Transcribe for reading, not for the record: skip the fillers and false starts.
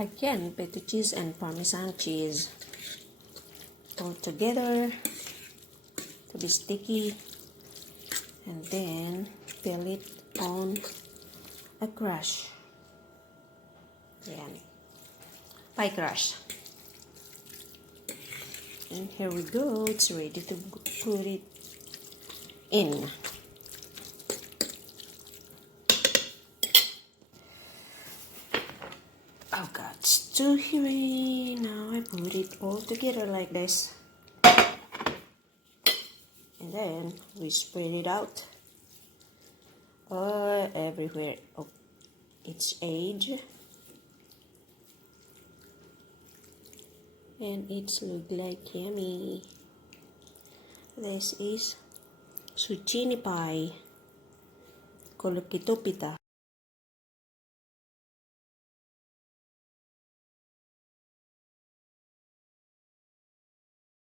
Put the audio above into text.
Again, feta cheese and Parmesan cheese all together to be sticky, and then fill it on a crush. Ayan. Pie crush. And here we go. It's ready to put it in. Oh God, it's too heavy. Now I put it all together like this. And then we spread it out everywhere of its edge. And it's look like yummy. This is zucchini pie. Kolokito pita.